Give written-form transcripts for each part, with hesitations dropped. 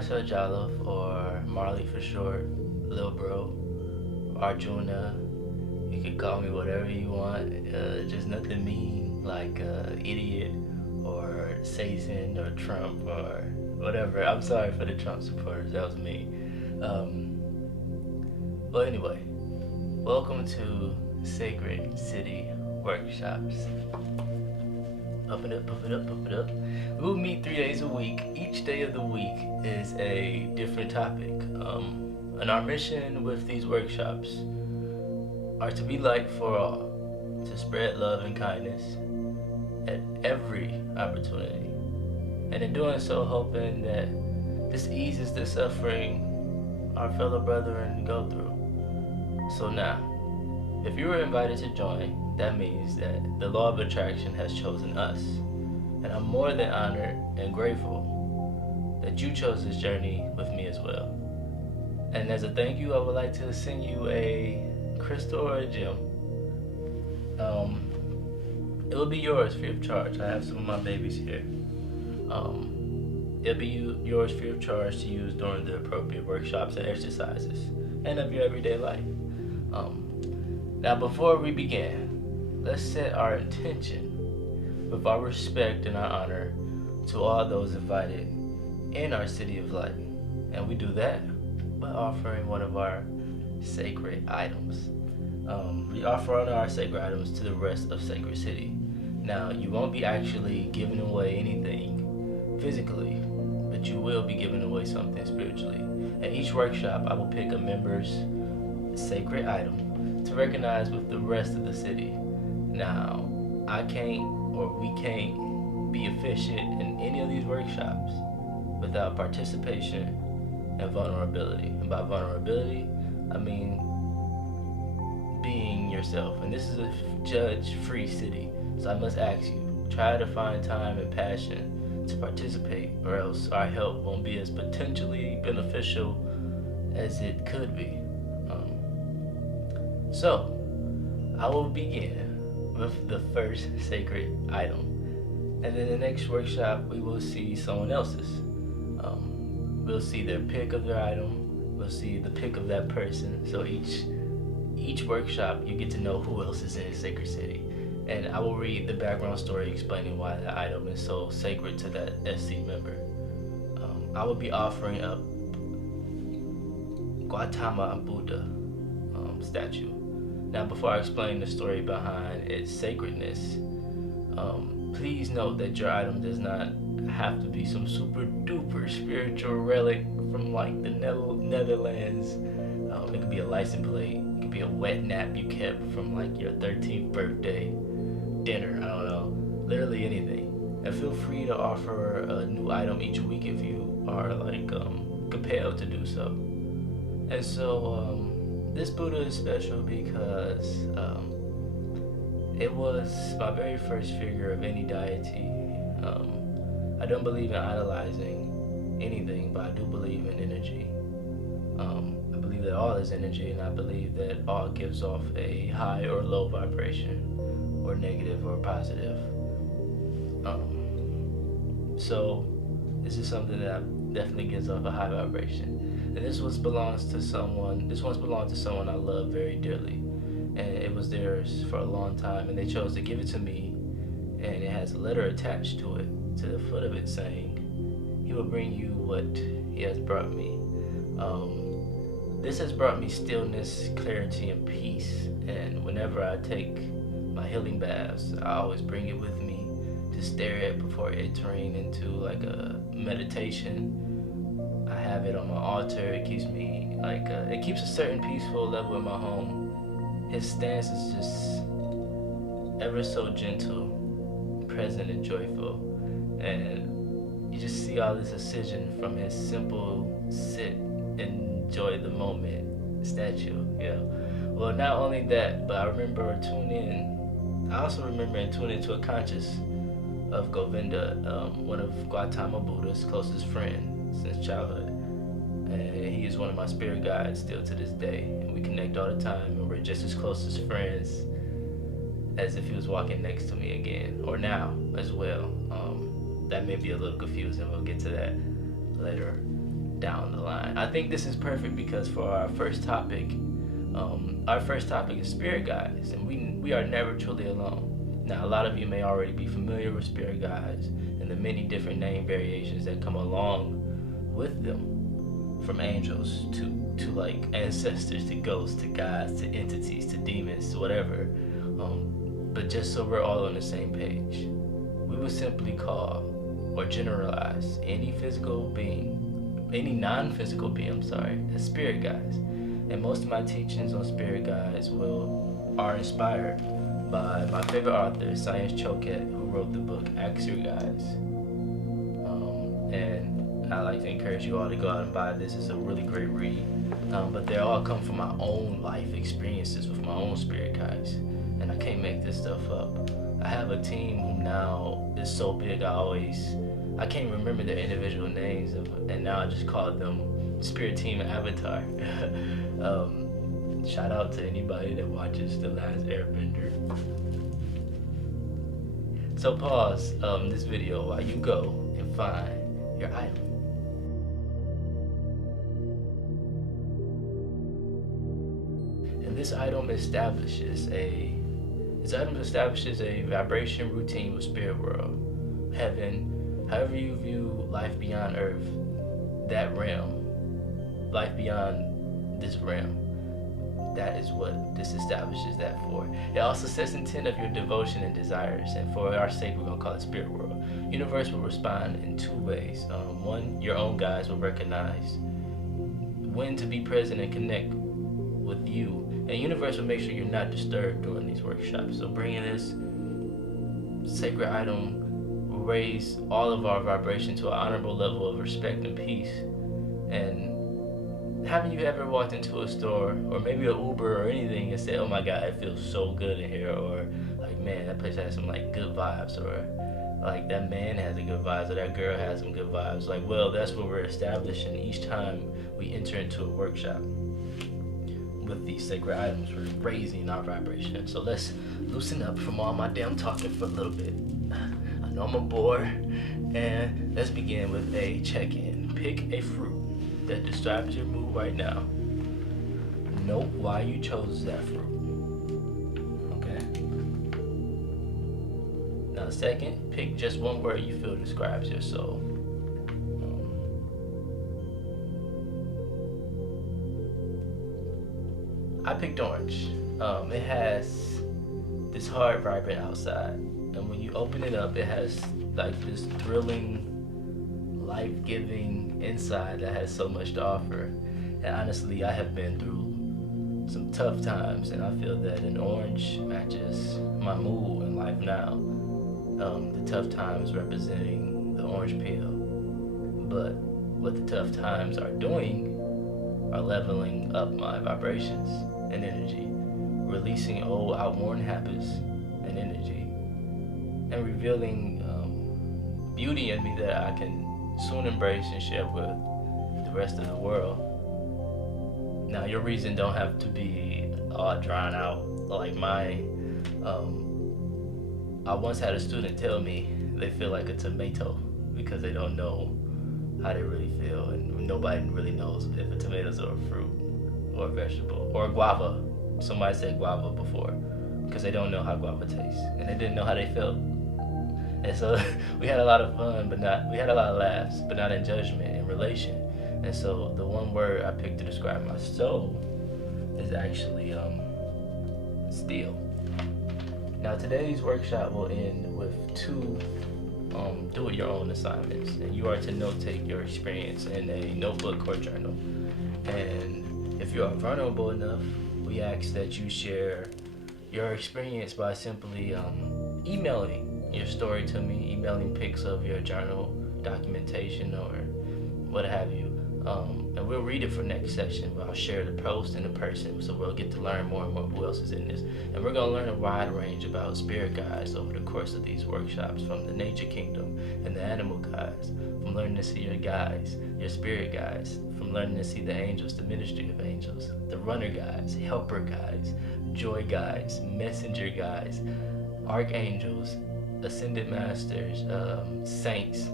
Marcel Jollof, or Marley for short, Lil Bro, Arjuna. You can call me whatever you want. Just nothing mean like idiot or Satan or Trump or whatever. I'm sorry for the Trump supporters. That was me. Um, well, anyway, welcome to Sacred City Workshops. Up it up, up it up, up it up. We'll meet 3 days a week. Each day of the week is a different topic. And our mission with these workshops are to be light for all, to spread love and kindness at every opportunity. And in doing so, hoping that this eases the suffering our fellow brethren go through. So now, if you were invited to join, that means that the law of attraction has chosen us. And I'm more than honored and grateful that you chose this journey with me as well. And as a thank you, I would like to send you a crystal or a gem. It will be yours free of charge. I have some of my babies here. It'll be yours free of charge to use during the appropriate workshops and exercises and of your everyday life. Now, before we begin, let's set our intention with our respect and our honor to all those invited in our city of light. And we do that by offering one of our sacred items. We offer one of our sacred items to the rest of Sacred City. Now, you won't be actually giving away anything physically, but you will be giving away something spiritually. At each workshop, I will pick a member's sacred item to recognize with the rest of the city. Now, I can't or we can't be efficient in any of these workshops without participation and vulnerability. And by vulnerability, I mean being yourself. And this is a judge-free city, so I must ask you, try to find time and passion to participate, or else our help won't be as potentially beneficial as it could be. So, I will begin with the first sacred item. And then the next workshop, we will see someone else's. We'll see their pick of their item. We'll see the pick of that person. So each workshop, you get to know who else is in Sacred City. And I will read the background story explaining why the item is so sacred to that SC member. I will be offering up Gautama Buddha statue. Now, before I explain the story behind its sacredness, please note that your item does not have to be some super duper spiritual relic from like the Netherlands. It could be a license plate. It could be a wet nap you kept from like your 13th birthday dinner. I don't know. Literally anything. And feel free to offer a new item each week if you are like compelled to do so. And so this Buddha is special because it was my very first figure of any deity. I don't believe in idolizing anything, but I do believe in energy. I believe that all is energy, and I believe that all gives off a high or low vibration, or negative or positive. So this is something that definitely gives off a high vibration. And this once belonged to someone I love very dearly. And it was theirs for a long time, and they chose to give it to me. And it has a letter attached to it, to the foot of it, saying, "He will bring you what he has brought me." This has brought me stillness, clarity, and peace. And whenever I take my healing baths, I always bring it with me to stare at before entering into like a meditation. I have it on my altar. It keeps me like it keeps a certain peaceful level in my home. His stance is just ever so gentle, present, and joyful, and you just see all this precision from his simple sit and enjoy the moment statue. Well, not only that, but I also remember tuning into a conscious of Govinda, one of Gautama Buddha's closest friends since childhood. And he is one of my spirit guides still to this day. And we connect all the time, and we're just as close as friends as if he was walking next to me again, or now as well. That may be a little confusing. We'll get to that later. down the line. I think this is perfect because for our first topic is spirit guides, and we are never truly alone. Now, a lot of you may already be familiar with spirit guides and the many different name variations that come along with them, from angels to like ancestors, to ghosts, to gods, to entities, to demons, to whatever. But just so we're all on the same page, we would simply call or generalize any non-physical being, as spirit guides. And most of my teachings on spirit guides are inspired by my favorite author, Science Choquette, who wrote the book Ask Your Guides. And I like to encourage you all to go out and buy this. It's a really great read. But they all come from my own life experiences with my own spirit guides. And I can't make this stuff up. I have a team who now is so big I can't remember their individual names, and now I just call them Spirit Team Avatar. Shout out to anybody that watches The Last Airbender. So pause this video while you go and find your item. And this item establishes a vibration routine with spirit world, heaven, however you view life beyond earth, that realm, life beyond this realm. That is what this establishes that for. It also sets intent of your devotion and desires, and for our sake, we're gonna call it spirit world. Universe will respond in two ways. One, your own guides will recognize when to be present and connect with you, and universe will make sure you're not disturbed during these workshops. So bringing this sacred item will raise all of our vibration to an honorable level of respect and peace. And haven't you ever walked into a store or maybe an Uber or anything and said, oh my God, it feels so good in here, or like, man, that place has some like good vibes, or like that man has a good vibes, or that girl has some good vibes? Like, well, that's what we're establishing each time we enter into a workshop. With these sacred items, we're raising our vibration. So let's loosen up from all my damn talking for a little bit. I know I'm a bore, and let's begin with a check-in. Pick a fruit that describes your mood right now. Note why you chose that fruit. Okay? Now, second, pick just one word you feel describes your soul. I picked orange. It has this hard, vibrant outside, and when you open it up, it has like this thrilling, life-giving inside that has so much to offer. And honestly, I have been through some tough times, and I feel that an orange matches my mood in life now. The tough times representing the orange peel, but what the tough times are doing are leveling up my vibrations and energy, releasing old outworn habits and energy, and revealing beauty in me that I can soon embrace and share with the rest of the world. Now, your reason don't have to be all drawn out like mine. I once had a student tell me they feel like a tomato because they don't know how they really feel, and nobody really knows if a tomato's a fruit or a vegetable, or a guava. Somebody said guava before because they don't know how guava tastes, and they didn't know how they felt. And so we had a lot of fun, we had a lot of laughs, but not in judgment, in relation. And so the one word I picked to describe my soul is actually still. Now, today's workshop will end with two do-it-your-own assignments, and you are to note-take your experience in a notebook or journal. And if you are vulnerable enough, we ask that you share your experience by simply emailing your story to me, emailing pics of your journal documentation or what have you. And we'll read it for next session, but I'll share the post in the person, so we'll get to learn more and more who else is in this. And we're gonna learn a wide range about spirit guides over the course of these workshops, from the nature kingdom and the animal guides, from learning to see your guides, your spirit guides, from learning to see the angels, the ministry of angels, the runner guides, helper guides, joy guides, messenger guides, archangels, ascended masters, saints,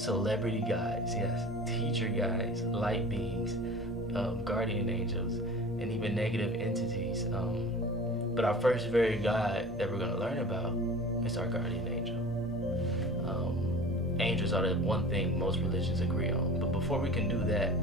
celebrity guides, yes, teacher guides, light beings, guardian angels, and even negative entities. But our first very guide that we're going to learn about is our guardian angel. Angels are the one thing most religions agree on. But before we can do that,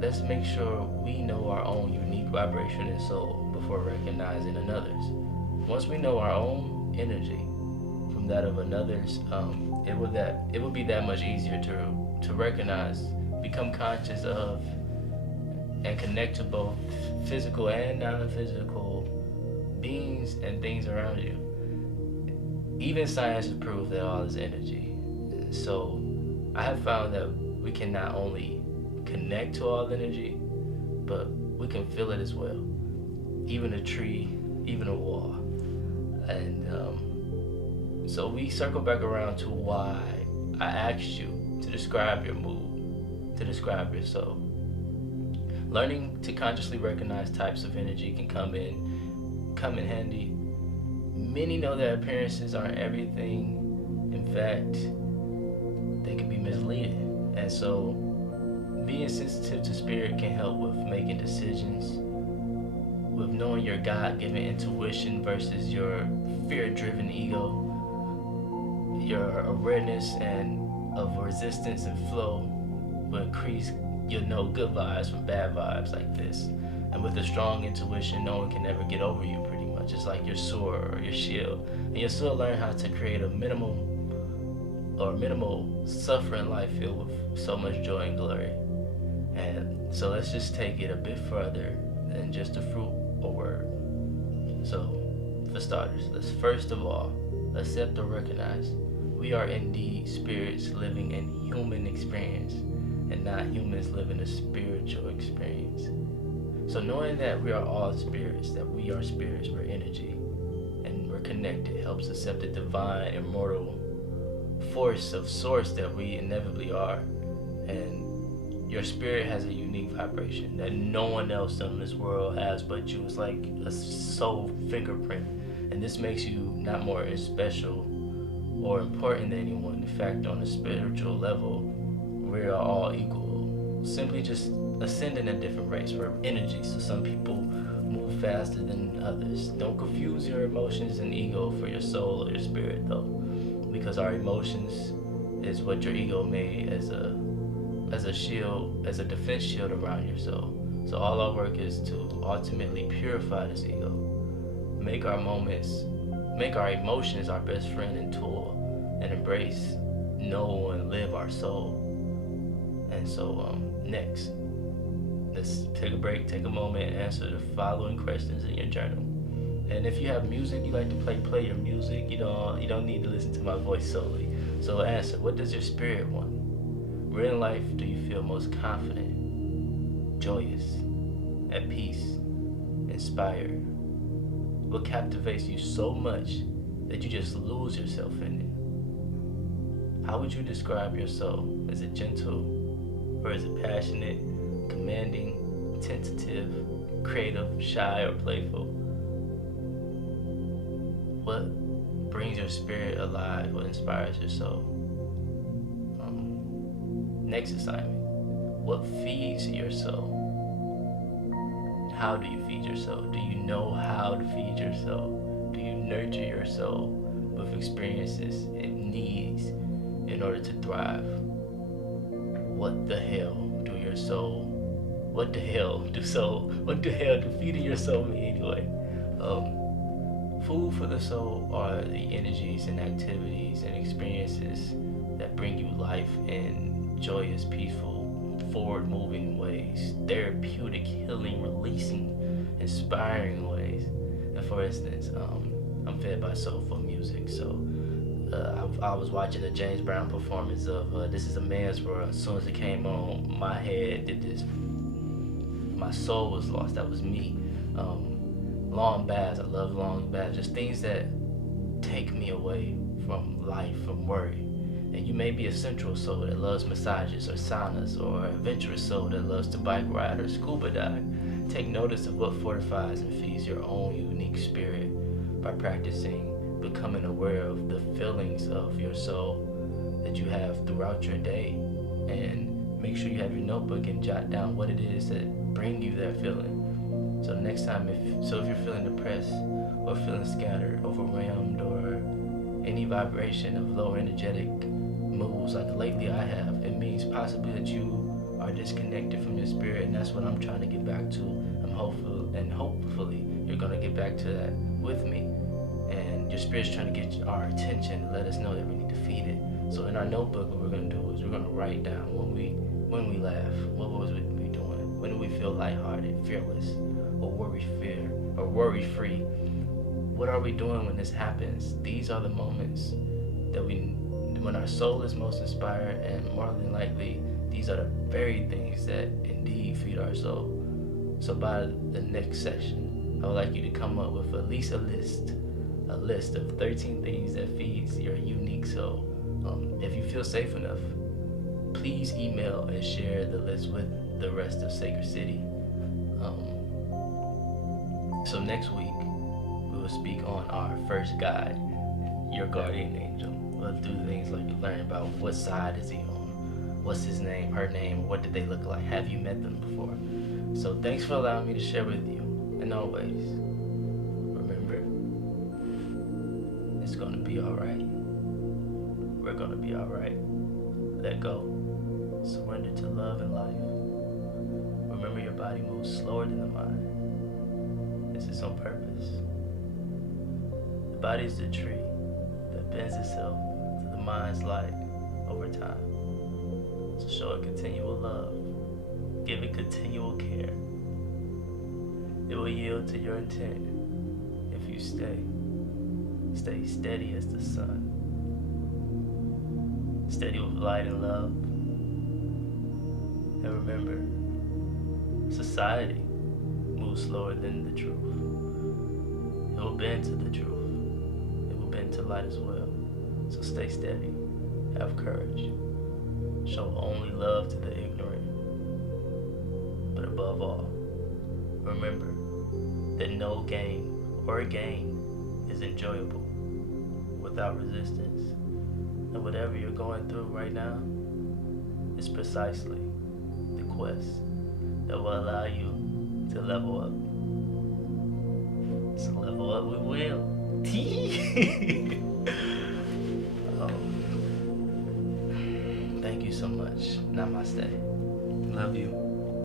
let's make sure we know our own unique vibration and soul before recognizing another's. Once we know our own energy from that of another's, it will be that much easier to recognize, become conscious of, and connect to both physical and non-physical beings and things around you. Even science has proved that all is energy. So I have found that we can not only connect to all energy, but we can feel it as well. Even a tree, even a wall. And so we circle back around to why I asked you to describe your mood, to describe your soul. Learning to consciously recognize types of energy can come in handy. Many know that appearances aren't everything. In fact, they can be misleading. And so being sensitive to spirit can help with making decisions, with knowing your God-given intuition versus your fear-driven ego. Your awareness and of resistance and flow will increase. You'll know good vibes from bad vibes like this. And with a strong intuition, no one can ever get over you pretty much. It's like your sword or your shield. And you'll still learn how to create a minimal suffering life filled with so much joy and glory. And so let's just take it a bit further than just a fruit or word. So for starters, let's first of all accept or recognize we are indeed spirits living in human experience and not humans living a spiritual experience. So knowing that we are all spirits, that we are spirits, we're energy, and we're connected, helps accept the divine, immortal force of source that we inevitably are. And your spirit has a unique vibration that no one else in this world has but you. It's like a soul fingerprint. And this makes you not more special or important than anyone. In fact, on a spiritual level, we are all equal. Simply just ascending a different race. We're energy, so some people move faster than others. Don't confuse your emotions and ego for your soul or your spirit, though, because our emotions is what your ego made as a shield, as a defense shield around your soul. So all our work is to ultimately purify this ego, make our emotions our best friend and tool, and embrace, know, and live our soul. And so next, let's take a break, take a moment, and answer the following questions in your journal. And if you have music you like to play your music. You don't need to listen to my voice solely. So answer, what does your spirit want? Where in life do you feel most confident, joyous, at peace, inspired? What captivates you so much that you just lose yourself in it? How would you describe your soul? Is it gentle, or is it passionate, commanding, tentative, creative, shy, or playful? What brings your spirit alive? What inspires your soul? Next assignment. What feeds your soul? How do you feed your soul? Do you know how to feed your soul? Do you nurture your soul with experiences it needs in order to thrive? What the hell do feeding your soul mean anyway? Food for the soul are the energies and activities and experiences that bring you life in joyous, peaceful, forward-moving ways, therapeutic, healing, releasing, inspiring ways. And for instance, I'm fed by soulful music. So I was watching a James Brown performance of This Is a Man's World. As soon as it came on, my head did this. My soul was lost. That was me. Long baths. I love long baths. Just things that take me away from life, from worry. And you may be a sensual soul that loves massages or saunas, or an adventurous soul that loves to bike ride or scuba dive. Take notice of what fortifies and feeds your own unique spirit by practicing becoming aware of the feelings of your soul that you have throughout your day, and make sure you have your notebook and jot down what it is that bring you that feeling. So next time, if you're feeling depressed or feeling scattered, overwhelmed, or any vibration of low energetic moves like lately I have, it means possibly that you are disconnected from your spirit, and that's what I'm trying to get back to. I'm hopeful, and hopefully you're gonna get back to that with me. And your spirit's trying to get our attention, let us know that we need to feed it. So in our notebook, what we're gonna do is we're gonna write down when we laugh, what was we doing, when we feel lighthearted, fearless, or worry free. What are we doing when this happens? These are the moments that when our soul is most inspired, and more than likely, these are the very things that indeed feed our soul. So by the next session, I would like you to come up with at least a list of 13 things that feeds your unique soul. If you feel safe enough, please email and share the list with the rest of Sacred City. So next week, we will speak on our first guide, your guardian angel. We'll do things like learn about what side is he on, what's his name, her name, what did they look like, have you met them before? So thanks for allowing me to share with you, and always, remember, it's gonna be alright. We're gonna be alright. Let go. Surrender to love and life. Remember, your body moves slower than the mind. This is on purpose. The body is the tree that bends itself to the mind's light over time. So show it continual love. Give it continual care. It will yield to your intent if you stay steady as the sun. Steady with light and love. And remember, society moves slower than the truth. It will bend to the truth. It will bend to light as well. So stay steady. Have courage. Show only love to the ignorant. But above all, remember that no game or gain is enjoyable without resistance. And whatever you're going through right now is precisely the quest that will allow you to level up. So level up we will. Thank you so much. Namaste. Love you.